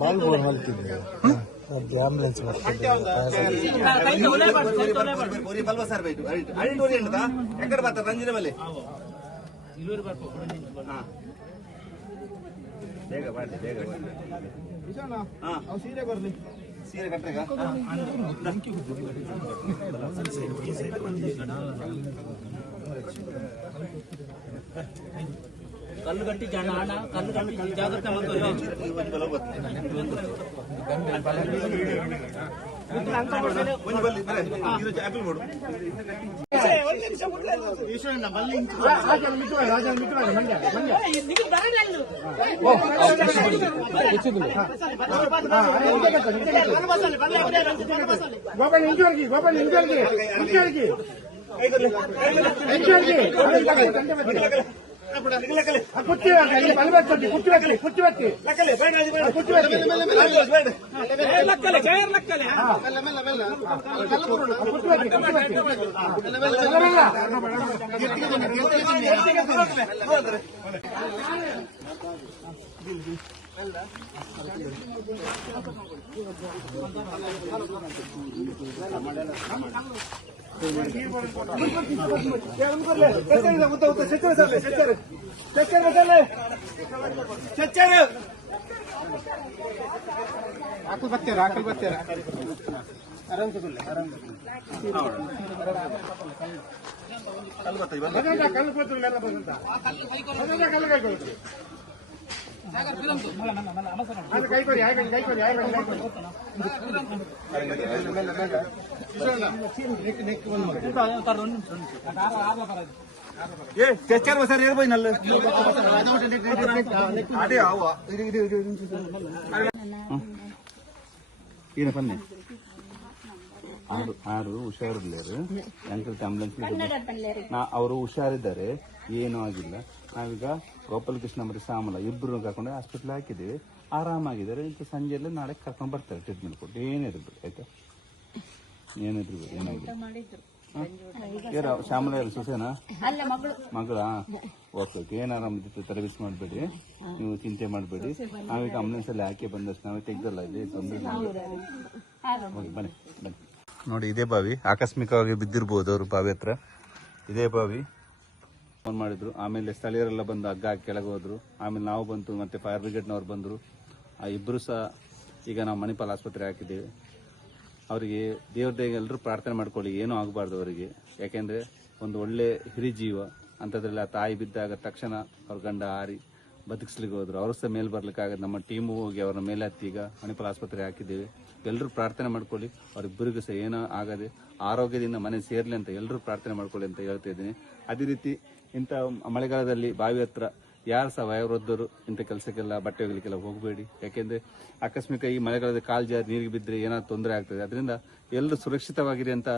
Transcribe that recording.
Ball ಮಾಡ್ತಿದ್ದೆ ambulance ఎక్కడ పోతారు రంజిన మళ్ళీ ಸೀರೆ ಕಟ್ಟಗ ಕಲ್ಲು ಗಟ್ಟಿ ಜನ ಕಲ್ಲು ಗಟ್ಟಿ ಜಾಗ್ರತೆ ಮಾಡ್ಕೊಳ್ಳಿ ಆಕಲ್ ಬರ್ತೀರ ಆರಾಮ್ ತಗೊಳ್ಳಿ ಆರಾಮ್ తెచ్చారు సార్ ఏది నల్లు అదే ఈయన పన్నే ಆರು ಹುಷಾರಿರ್ಲೇರು ಎಂಟ್ರತೆ ಆಂಬುಲೆನ್ಸ್ ಅವರು ಹುಷಾರಿದ್ದಾರೆ, ಏನೂ ಆಗಿಲ್ಲ. ನಾವೀಗ ಗೋಪಾಲಕೃಷ್ಣ ಮತ್ತು ಶ್ಯಾಮಲ ಇಬ್ಬರು ಕರ್ಕೊಂಡು ಹಾಸ್ಪಿಟ್ಲ್ ಹಾಕಿದ್ದೀವಿ, ಆರಾಮಾಗಿದ್ದಾರೆ. ಇಂಥ ಸಂಜೆಯಲ್ಲಿ ನಾಳೆ ಕರ್ಕೊಂಡು ಬರ್ತಾರೆ ಟ್ರೀಟ್ಮೆಂಟ್ ಕೊಟ್ಟು. ಏನಿರ್ಬೋದು ಆಯ್ತಾ, ಏನಿರ್ಬೋದು ಏನಾಗಿದೆ. ಶ್ಯಾಮಲ ಯಾರು ಸೊಸೆನಾ ಮಗಳಾ? ಓಕೆ ಓಕೆ, ಏನು ಆರಾಮಿತ್ತು ತರಬೇತಿ ಮಾಡಬೇಡಿ, ನೀವು ಚಿಂತೆ ಮಾಡಬೇಡಿ. ನಾವೀಗ ಆಂಬುಲೆನ್ಸ್ ಅಲ್ಲಿ ಹಾಕಿ ಬಂದಷ್ಟು ನಾವೇ ತೆಗ್ದಲ್ಲ, ಇಲ್ಲಿ ತೊಂದರೆ. ಬನ್ನಿ ಬನ್ನಿ. ನೋಡಿ, ಇದೇ ಬಾವಿ ಆಕಸ್ಮಿಕವಾಗಿ ಬಿದ್ದಿರ್ಬೋದು ಅವರು ಬಾವಿ ಹತ್ರ. ಇದೇ ಬಾವಿ. ಫೋನ್ ಮಾಡಿದ್ರು, ಆಮೇಲೆ ಸ್ಥಳೀಯರೆಲ್ಲ ಬಂದು ಹಗ್ಗ ಹಾಕಿ ಕೆಳಗೆ ಹೋದ್ರು. ಆಮೇಲೆ ನಾವು ಬಂತು, ಮತ್ತೆ ಫೈರ್ ಬ್ರಿಗೇಡ್ನವ್ರು ಬಂದರು. ಆ ಇಬ್ಬರು ಸಹ ಈಗ ನಾವು ಮಣಿಪಾಲ್ ಆಸ್ಪತ್ರೆ ಹಾಕಿದ್ದೀವಿ. ಅವರಿಗೆ ದೇವ್ರದೇಗೆ ಎಲ್ಲರೂ ಪ್ರಾರ್ಥನೆ ಮಾಡ್ಕೊಳ್ಳಿ, ಏನೂ ಆಗಬಾರ್ದು ಅವರಿಗೆ. ಯಾಕೆಂದರೆ ಒಂದು ಒಳ್ಳೆ ಹಿರಿಜೀವ ಅಂಥದ್ರಲ್ಲಿ ಆ ತಾಯಿ ಬಿದ್ದಾಗ ತಕ್ಷಣ ಅವ್ರ ಗಂಡ ಹಾರಿ ಬದುಕಿಸ್ಲಿಕ್ಕೆ ಹೋದ್ರು. ಅವರು ಸಹ ಮೇಲೆ ಬರ್ಲಿಕ್ಕಾಗದು. ನಮ್ಮ ಟೀಮು ಹೋಗಿ ಅವ್ರ ಮೇಲೆ ಹತ್ತಿ ಈಗ ಮಣಿಪಾಲ್ ಆಸ್ಪತ್ರೆ ಹಾಕಿದ್ದೀವಿ. ಎಲ್ಲರೂ ಪ್ರಾರ್ಥನೆ ಮಾಡ್ಕೊಳ್ಳಿ, ಅವರಿಬ್ಬರಿಗೂ ಸಹ ಏನೋ ಆಗದೆ ಆರೋಗ್ಯದಿಂದ ಮನೆ ಸೇರ್ಲಿ ಅಂತ ಎಲ್ಲರೂ ಪ್ರಾರ್ಥನೆ ಮಾಡ್ಕೊಳ್ಳಿ ಅಂತ ಹೇಳ್ತಾ ಇದ್ದೀನಿ. ಅದೇ ರೀತಿ ಇಂಥ ಮಳೆಗಾಲದಲ್ಲಿ ಬಾವಿ ಹತ್ರ ಯಾರು ಸಹ ವಯೋವೃದ್ಧರು ಇಂಥ ಕೆಲಸಕ್ಕೆಲ್ಲ ಬಟ್ಟೆ ಒಗಿಲಿಕ್ಕೆಲ್ಲ ಹೋಗಬೇಡಿ. ಯಾಕೆಂದ್ರೆ ಆಕಸ್ಮಿಕ ಈ ಮಳೆಗಾಲದ ಕಾಲು ಜಾರಿ ನೀರಿಗೆ ಬಿದ್ದರೆ ಏನಾದ್ರು ತೊಂದರೆ ಆಗ್ತದೆ. ಅದರಿಂದ ಎಲ್ಲರೂ ಸುರಕ್ಷಿತವಾಗಿರಿ ಅಂತ